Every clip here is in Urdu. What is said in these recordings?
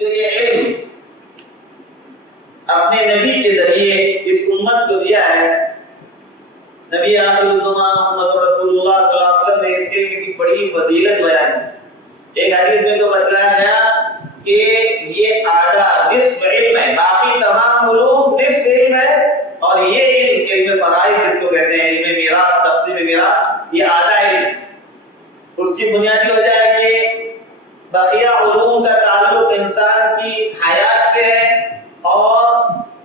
جو یہ علم اپنے نبی کے ذریعے اس امت کو دیا ہے، نبی آخر الزمان محمد رسول اللہ صلی اللہ علیہ وسلم نے اس علم کی بڑی فضیلت بیان کی۔ ایک حدیث میں تو بتایا گیا کہ یہ آدھا نصف علم ہے، باقی تمام علوم نصف علم ہے، اور یہ علم علم فرائض جس کو کہتے ہیں، علم میراث، تقسیم میراث، یہ آدھا علم۔ اس کی بنیادی وجہ ہے کہ بقیہ علوم کا تعلق انسان کی حیات سے ہے، اور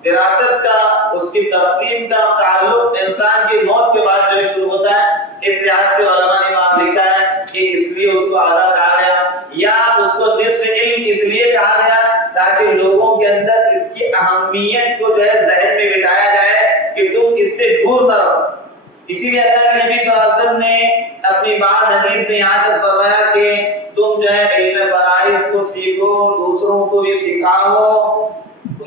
وراثت کا، اس کی تقسیم کا تعلق انسان کی موت کے بعد جو شروع ہوتا ہے۔ اس لحاظ سے علماء نے بات لکھا ہے کہ اس لیے اس کو آدھا کہا گیا، یا اس کو نصف علم اس لیے کہا گیا تاکہ لوگوں کے اندر اس کی اہمیت کو جو ہے ذہن میں بٹھایا جائے کہ تم اس سے دور نہ رہو۔ اسی لیے اللہ کے نبی صلی اللہ علیہ وسلم نے اپنی بات حدیث میں یہاں تک فرمایا کہ تم جو ہے علم فرائض کو سیکھو، دوسروں کو بھی سکھاؤ،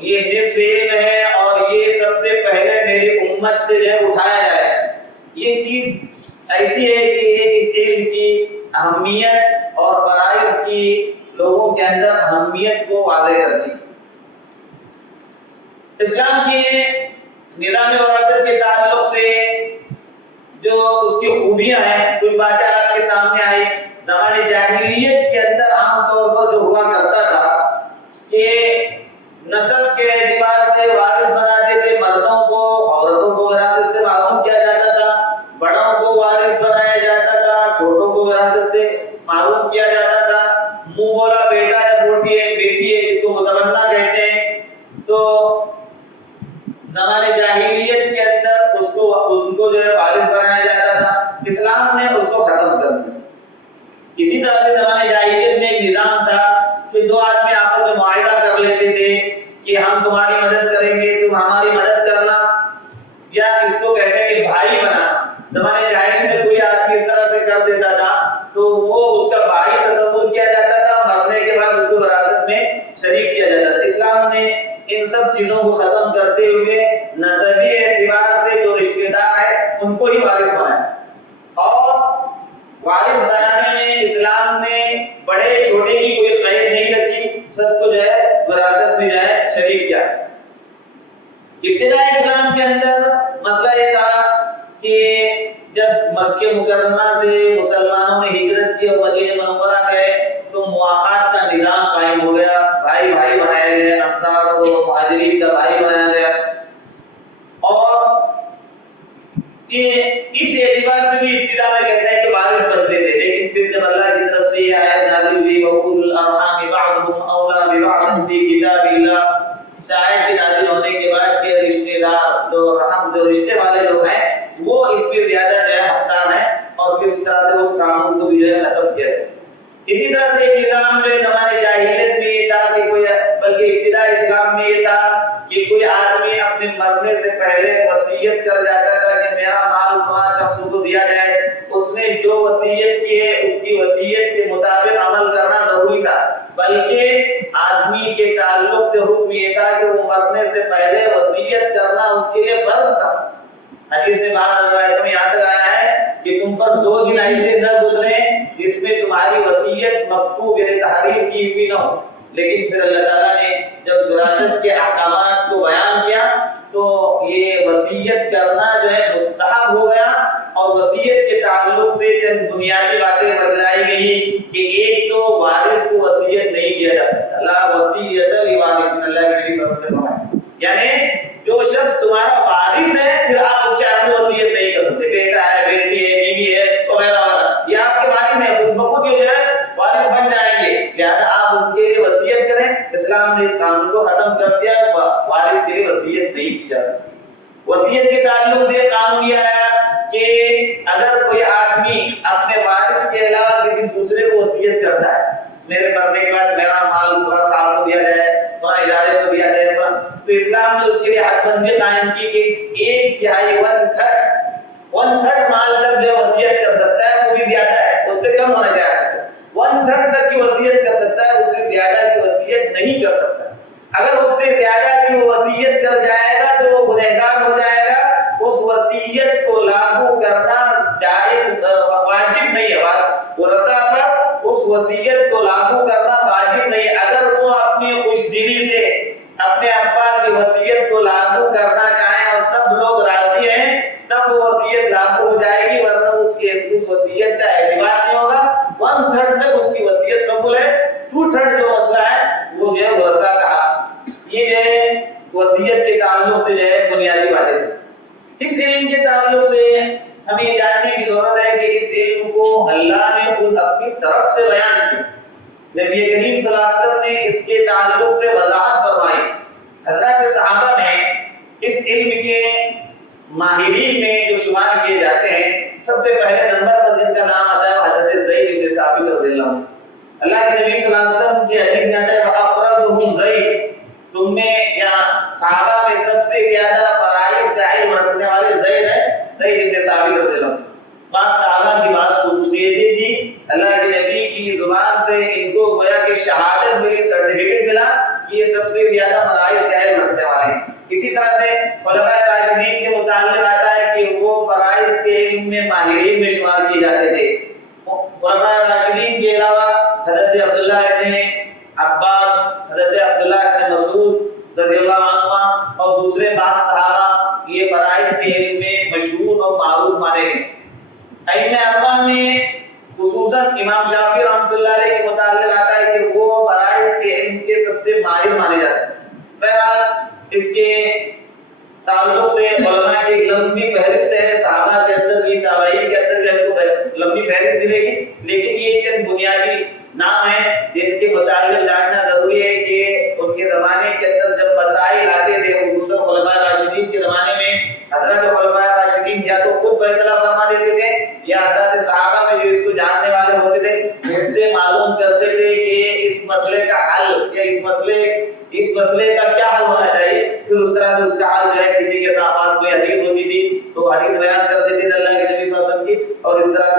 یہ نصف علم ہے، اور یہ سب سے پہلے میری امت سے جو ہے اٹھایا جائے۔ یہ چیز ایسی ہے کہ اس علم کی اہمیت اور فرائض کی لوگوں کے اندر اہمیت کو واضح کرتی۔ اسلام کے نظام وراثت کے تعلق سے جو اس کی خوبیاں ہیں، کچھ باتیں آپ کے سامنے آئی۔ زمانے جاہلیت کے اندر عام طور پر جو ہوا کرتا تھا کہ نسل کے اعتبار سے وارث بناتے تھے، مردوں کو، عورتوں کو وراثت سے محروم کیا جاتا تھا، بڑوں کو وارث بنایا جاتا تھا، چھوٹوں کو وراثت سے محروم کیا جاتا تھا۔ منہ بولا بیٹا یا بیٹی ہے جس کو متبنہ کہتے ہیں، تو زمانے جاہلیت کے اندر ان کو جو ہے وارث بنایا جاتا تھا۔ اسلام نے اس کو ختم کر دیا۔ اسی طرح سے زمانے جاہلیت میں ایک نظام تھا کہ دو آدمی آپس میں معاہدہ کر لیتے تھے کہ ہم تمہاری مدد کریں گے، تم ہماری مدد کرنا، یا اس کو کہتے ہیں کہ بھائی بنا۔ زمانے جاہلیت میں کوئی آدمی اس طرح سے کر دیتا تھا تو وہ اس کا بھائی تصور کیا جاتا تھا، مرنے کے بعد اس کو وراثت میں شریک کیا جاتا تھا۔ اسلام نے ان سب چیزوں کو ختم کرتے ہوئے نسبی اعتبار سے جو رشتہ دار ہے ان کو ہی وارث بنایا، اور وارث بنانے میں اسلام نے بڑے چھوٹے کی کوئی قید نہیں رکھی، سب کو جو ہے وراثت میں جو ہے شریک کیا۔ ابتدائی اسلام کے اندر مسئلہ یہ تھا کہ جب مکہ مکرمہ سے مسلمانوں نے ہجرت کی اور مدینہ منورہ گئے تو مواخات کا نظام قائم ہو گیا، بھائی بھائی بنائے گئے، انصار کو مہاجرین کا بھائی بنایا گیا، اور اس اعتبار سے بھی ابتدا میں کہتے ہیں کہ وارث بنتے تھے، لیکن پھر جب اللہ کی طرف سے یہ آیت نازل ہوئی وَأُولُو الْأَرْحَامِ بَعْضُهُمْ أَوْلَىٰ بِبَعْضٍ فِي كِتَابِ اللَّهِ، اس آیت کے نازل ہونے کے بعد کہ رشتہ دار جو رشتے والے لوگ ہیں وہ اس پہ زیادہ جو ہے حقدار ہیں، اور پھر اس طرح سے اس قانون کو بھی جو ہے ختم کیا گیا۔ اسی طرح سے ایک نظام جو زمانے جاہلیت میں یہ تھا کہ کوئی، بلکہ ابتدائی اسلام میں یہ تھا کہ کوئی آدمی اپنے مرنے سے پہلے وصیت کر جاتا تھا کہ میرا مال فلاں شخص کو دیا جائے، اس نے جو وصیت کی ہے اس کی وصیت کے مطابق عمل کرنا ضروری تھا، بلکہ آدمی کے تعلق سے حکم یہ تھا کہ وہ مرنے سے پہلے وصیت کرنا اس کے لیے فرض تھا۔ حدیث میں بعض روایتوں میں یاد آیا ہے کہ تم پر 2 دن ایسے نہ گزریں جس میں تمہاری وصیت مکتوب یعنی تحریر کی ہوئی نہ ہو، لیکن پھر اللہ تعالیٰ نے جب وراثت کے احکامات کو بیان کیا تو یہ وصیت کرنا جو ہے مستحب ہو گیا، اور وصیت کے تعلق سے چند بنیادی باتیں بتلائی گئی کہ ایک تو وارث کو وصیت نہیں کیا جا سکتا، لا وصیت لوارث، اللہ کے نبی فرمایا، یعنی جو شخص تمہارا وارث ہے پھر آپ اس کے حق میں وصیت نہیں کر سکتے، بیٹا ہے، بیٹی ہے، بیوی ہے وغیرہ وغیرہ، یہ آپ کے وارث ہیں، خود بخود یہ جو ہے وارث بن جائیں گے، لہذا آپ ان کے لیے وصیت کریں۔ اسلام نے اس قانون کو ختم کر دیا، وارث کے لیے وصیت نہیں کی جا سکتی۔ وصیت کے تعلق سے قانون یہ آیا کہ اگر کوئی آدمی اپنے وارث کے علاوہ کسی دوسرے کو وصیت کرتا ہے، میرے مرنے کے بعد میرا مال فلاں صاحب کو دیا جائے، فلاں ادارے کو دیا جائے، تو اسلام نے اس کے لیے حد بندی قائم کی کہ 1/3 1/3 مال تک جو وصیت کر سکتا ہے، وہ بھی زیادہ ہے، اس سے کم ہونا چاہیے، 1/3 تک کی وصیت کر سکتا ہے، اس سے زیادہ کی وصیت نہیں کر سکتا۔ اگر اس سے زیادہ کی وصیت کر جائے گا تو وہ گنہگار ہو جائے گا، اس وصیت کو لاگو کرنا جائز واجب نہیں ہے، ورثہ پر اس وصیت کو لاگو کرنا واجب نہیں ہے۔ اگر وہ اپنی خوش دلی سے اپنے ابا کی وصیت کو لاگو کرنا چاہیں اور سب لوگ راضی ہیں تب وہ وصیت لاگو ہو جائے گی، ورنہ اس وصیت کا اعتبار نہیں ہوگا۔ 1/3 تک اس کی وصیت قبول ہے، 2/3 جو مسئلہ ہے وہ جو ہے ورثہ کا حق۔ یہ جو ہے وصیت کے تعلق سے جو ہے بنیادی باتیں ہیں۔ اس علم کے تعلق سے ہمیں یہ جاننے کی ضرورت ہے کہ اس علم کو اللہ نے خود اپنی طرف سے بیان کیا۔ نبی کریم صلی اللہ علیہ وسلم نے اس کے تعلق سے وضاحت فرمائی۔ حضرات صحابہ میں اس علم کے ماہرین میں جو شمار کیے جاتے ہیں، سب سے پہلے نمبر پر جن کا نام آتا ہے وہ حضرت زید بن ثابت رضی اللہ عنہ۔ اللہ کے نبی صلی اللہ علیہ وسلم کی حدیث میں آتا ہے وَأَفْرَدُهُمْ زَيْد، تم نے یا صحابہ میں سب سے زیادہ فرائض کا علم رکھنے والے زید ہیں، زید بن ثابت رضی اللہ عنہ۔ بعض صحابہ کی بعض خصوصیتیں تھی، اللہ کے نبی کی زبان سے ان کو گویا کہ شہادت ملی، سرٹیفکیٹ ملا کہ یہ سب سے زیادہ فرائض کا علم رکھنے والے ہیں۔ اسی طرح سے خلفائے راشدین کے متعلق آتا ہے کہ وہ فرائض کے علم میں ماہرین میں شمار کیے جاتے تھے۔ خلفائے راشدین کے علاوہ حضرت عبداللہ ابن عباس، حضرت عبداللہ ابن مسعود رضی اللہ عنہ اور دوسرے بعض صحابہ یہ فرائض کے علم میں مشہور اور معروف مانے گئے۔ ائمہ اربعہ میں خصوصاً امام شافعی رحمۃ اللہ علیہ کے متعلق آتا ہے کہ وہ فرائض کے علم کے سب سے ماہر مانے جاتے ہیں۔ بہرحال اس کے تعلق سے علماء کی ایک لمبی فہرست ہے، صحابہ کے اندر بھی، تابعین کے اندر بھی ہم کو لمبی فہرست ملے گی، لیکن یہ چند بنیادی نام ہیں جن کے متعلق جاننا ضروری ہے کہ ان کے زمانے کے اندر جب مسائل آتے تھے، خصوصاً خلفائے راشدین کے زمانے میں حضرات خلفائے راشدین یا تو خود فیصلہ فرما دیتے تھے یا حضرات صحابہ میں جو اس کو جاننے والے ہوتے تھے ان سے معلوم کرتے تھے کہ اس مسئلے کا حل یا اس مسئلے کا کیا حل ہونا چاہیے، پھر اس طرح سے اس کا حل جو ہے کسی کے پاس کوئی حدیث ہوتی تھی تو حدیث بیان کر دیتے تھے اللہ کے نبی صلی اللہ علیہ وسلم کی، اور اس طرح